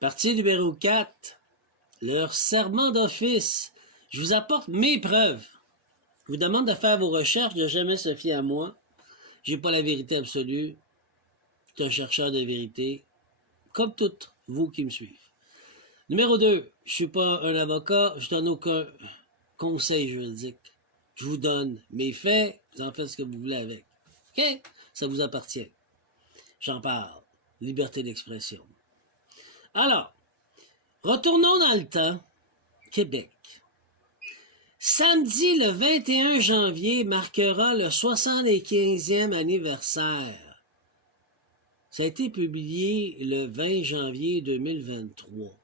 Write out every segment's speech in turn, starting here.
Partie numéro 4. Leur serment d'office. Je vous apporte mes preuves. Je vous demande de faire vos recherches, de jamais se fier à moi. J'ai pas la vérité absolue. Je suis un chercheur de vérité. Comme toutes vous qui me suivez. Numéro 2. Je suis pas un avocat. Je donne aucun conseil juridique. Je vous donne mes faits. Vous en faites ce que vous voulez avec. OK? Ça vous appartient. J'en parle. Liberté d'expression. Alors, retournons dans le temps. Québec. Samedi le 21 janvier marquera le 75e anniversaire. Ça a été publié le 20 janvier 2023.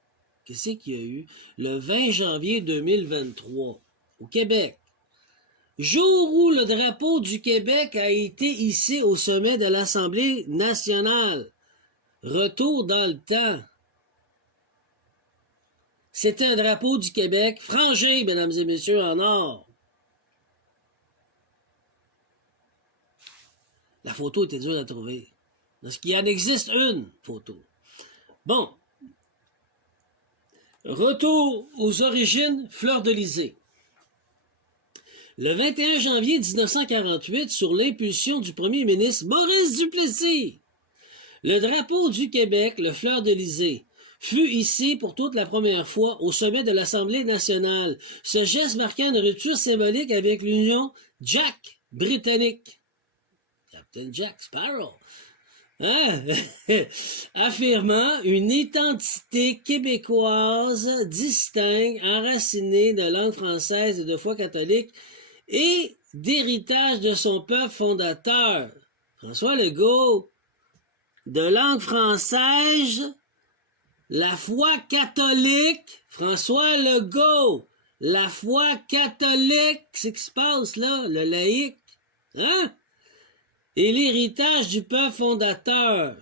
Qu'est-ce qu'il y a eu? Le 20 janvier 2023, au Québec. Jour où le drapeau du Québec a été hissé au sommet de l'Assemblée nationale. Retour dans le temps. C'était un drapeau du Québec frangé, mesdames et messieurs, en or. La photo était dure à trouver. Parce qu'il en existe une photo. Bon. Retour aux origines fleur-de-lysée. Le 21 janvier 1948, sur l'impulsion du premier ministre Maurice Duplessis, le drapeau du Québec, le fleur-de-lysée, fut hissé pour toute la première fois au sommet de l'Assemblée nationale. Ce geste marquant une rupture symbolique avec l'Union Jack britannique. Captain Jack Sparrow. Hein? Affirmant une identité québécoise distincte, enracinée de langue française et de foi catholique et d'héritage de son peuple fondateur. François Legault, de langue française, la foi catholique, François Legault, la foi catholique, c'est ce qui se passe là, le laïc, hein? Et l'héritage du peuple fondateur.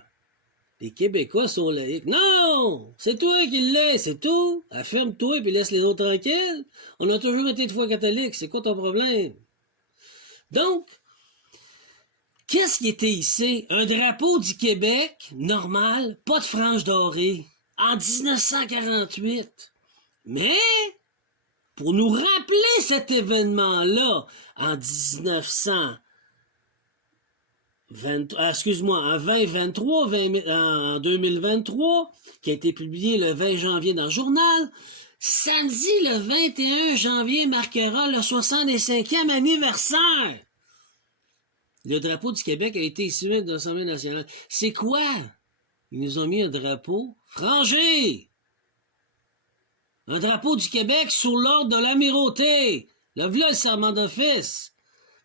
Les Québécois sont laïcs. Non! C'est toi qui l'es, c'est tout. Affirme-toi puis laisse les autres tranquilles. On a toujours été de foi catholique, c'est quoi ton problème? Donc, qu'est-ce qui était ici? Un drapeau du Québec, normal, pas de frange dorée, en 1948. Mais, pour nous rappeler cet événement-là, en 1900, en 2023, qui a été publié le 20 janvier dans le journal, samedi le 21 janvier marquera le 65e anniversaire. Le drapeau du Québec a été issu de l'Assemblée nationale. C'est quoi? Ils nous ont mis un drapeau frangé. Un drapeau du Québec sous l'ordre de l'amirauté. Là, voilà le serment d'office.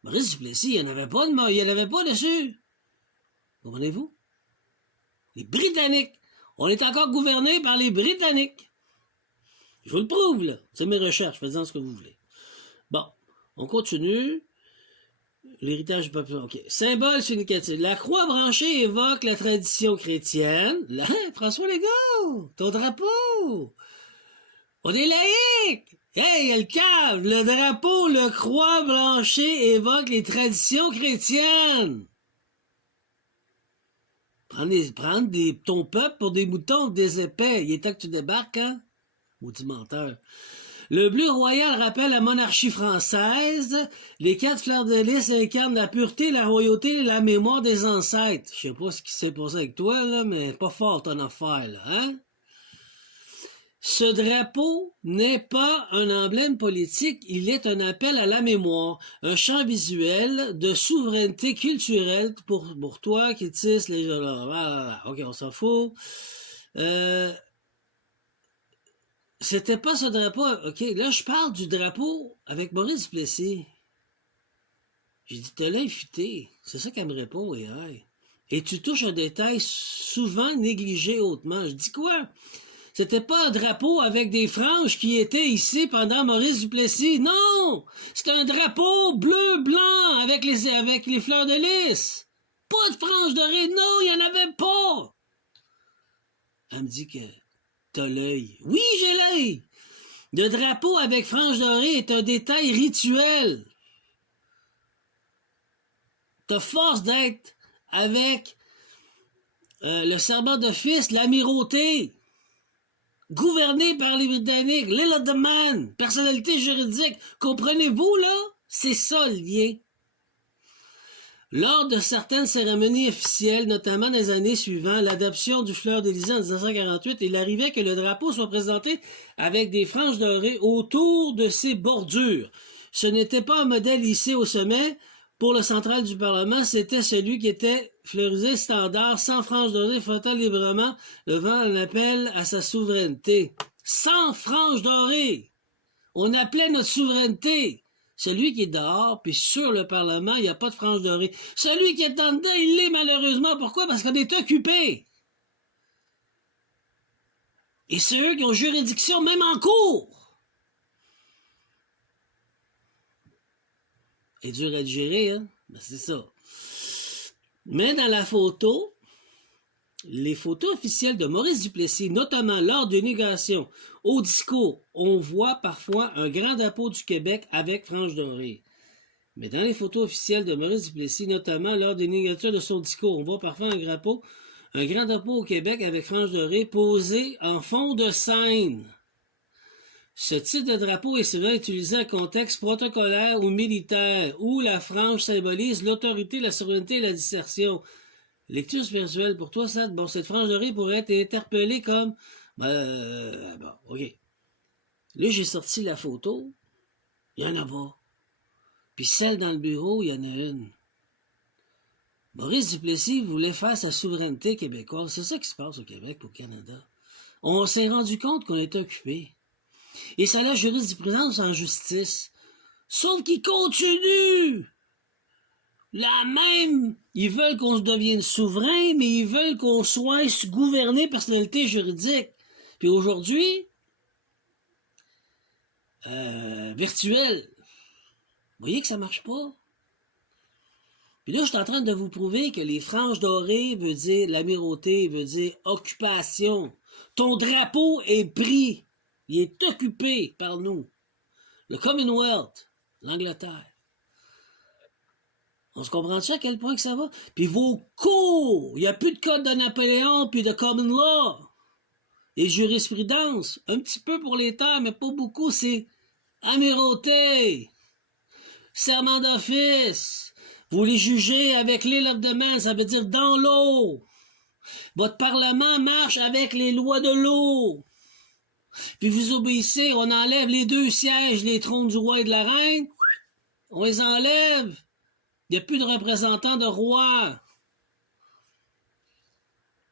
Maurice Duplessis, il n'y en avait pas dessus. Comprenez-vous? Les Britanniques. On est encore gouverné par les Britanniques. Je vous le prouve, là. C'est mes recherches. Faites-en ce que vous voulez. Bon, on continue. L'héritage du peuple. OK. Symbole significatif. La croix branchée évoque la tradition chrétienne. Là, François Legault, ton drapeau. On est laïcs! Hey, le cave! Le drapeau, le croix branchée évoque les traditions chrétiennes. Prendre ton peuple pour des moutons, des épais. Il est temps que tu débarques, hein? Maudit menteur. Le bleu royal rappelle la monarchie française. Les 4 fleurs de lys incarnent la pureté, la royauté et la mémoire des ancêtres. Je sais pas ce qui s'est passé avec toi, là, mais pas fort ton affaire, là, hein? Ce drapeau n'est pas un emblème politique, il est un appel à la mémoire, un champ visuel de souveraineté culturelle pour toi qui tisse les... OK, on s'en fout. C'était pas ce drapeau... OK, là, je parle du drapeau avec Maurice Duplessis. J'ai dit, t'as l'infité. C'est ça qu'elle me répond, et tu touches un détail souvent négligé hautement. Je dis quoi? C'était pas un drapeau avec des franges qui étaient ici pendant Maurice Duplessis. Non! C'était un drapeau bleu-blanc avec les fleurs de lys. Pas de franges dorées. Non, il n'y en avait pas. Elle me dit que t'as l'œil. Oui, j'ai l'œil. Le drapeau avec franges dorées est un détail rituel. T'as force d'être avec le serment d'office, l'amirauté. gouverné par les Britanniques, l'Isle of Man, personnalité juridique. Comprenez-vous, là? C'est ça, le lien. Lors de certaines cérémonies officielles, notamment dans les années suivantes, l'adoption du fleur-de-lys en 1948, il arrivait que le drapeau soit présenté avec des franges dorées autour de ses bordures. Ce n'était pas un modèle hissé au sommet. Pour le central du Parlement, c'était celui qui était fleurisé standard, sans franges dorées, flottant librement devant un appel à sa souveraineté. Sans franges dorées! On appelait notre souveraineté. Celui qui est dehors, puis sur le Parlement, il n'y a pas de franges dorées. Celui qui est en dedans, il l'est malheureusement. Pourquoi? Parce qu'on est occupé. Et c'est eux qui ont juridiction, même en cours. C'est dur à digérer, hein? Ben, c'est ça. Mais dans la photo, les photos officielles de Maurice Duplessis, notamment lors de l'inauguration au discours, on voit parfois un grand drapeau du Québec avec franges dorées. Mais dans les photos officielles de Maurice Duplessis, notamment lors de l'inauguration de son discours, on voit parfois un grand drapeau au Québec avec franges dorées posé en fond de scène. Ce type de drapeau est souvent utilisé en contexte protocolaire ou militaire, où la frange symbolise l'autorité, la souveraineté et la dissertion. Lecture spirituelle pour toi, Sad. Bon, cette frange dorée pourrait être interpellée comme... bon, OK. Là, j'ai sorti la photo. Il y en a pas. Puis celle dans le bureau, il y en a une. Maurice Duplessis voulait faire sa souveraineté québécoise. C'est ça qui se passe au Québec, au Canada. On s'est rendu compte qu'on était occupé. Et ça a la jurisprudence en justice. Sauf qu'ils continuent. La même, ils veulent qu'on se devienne souverain, mais ils veulent qu'on soit gouverné personnalité juridique. Puis aujourd'hui, virtuel. Vous voyez que ça marche pas? Puis là, je suis en train de vous prouver que les franges dorées veut dire l'amirauté, veut dire occupation. Ton drapeau est pris. Il est occupé par nous. Le Commonwealth, l'Angleterre. On se comprend-tu à quel point que ça va? Puis vos cours, il n'y a plus de code de Napoléon puis de common law. Et jurisprudence, un petit peu pour les terres, mais pas beaucoup, c'est amirauté, serment d'office. Vous les jugez avec l'Isle of Man, ça veut dire dans l'eau. Votre parlement marche avec les lois de l'eau. Puis vous obéissez, on enlève les 2 sièges, les trônes du roi et de la reine, on les enlève. Il n'y a plus de représentants de roi.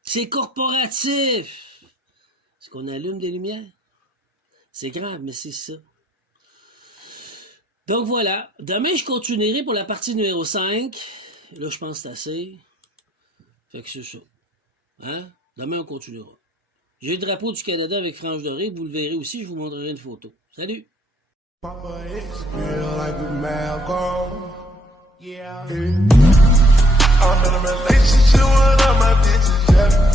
C'est corporatif. Est-ce qu'on allume des lumières? C'est grave, mais c'est ça. Donc voilà. Demain, je continuerai pour la partie numéro 5. Là, je pense que c'est assez. Fait que c'est ça. Hein? Demain, on continuera. J'ai le drapeau du Canada avec franges dorées. Vous le verrez aussi. Je vous montrerai une photo. Salut! Papa, yeah. I'm in a relationship with all my bitches, yeah.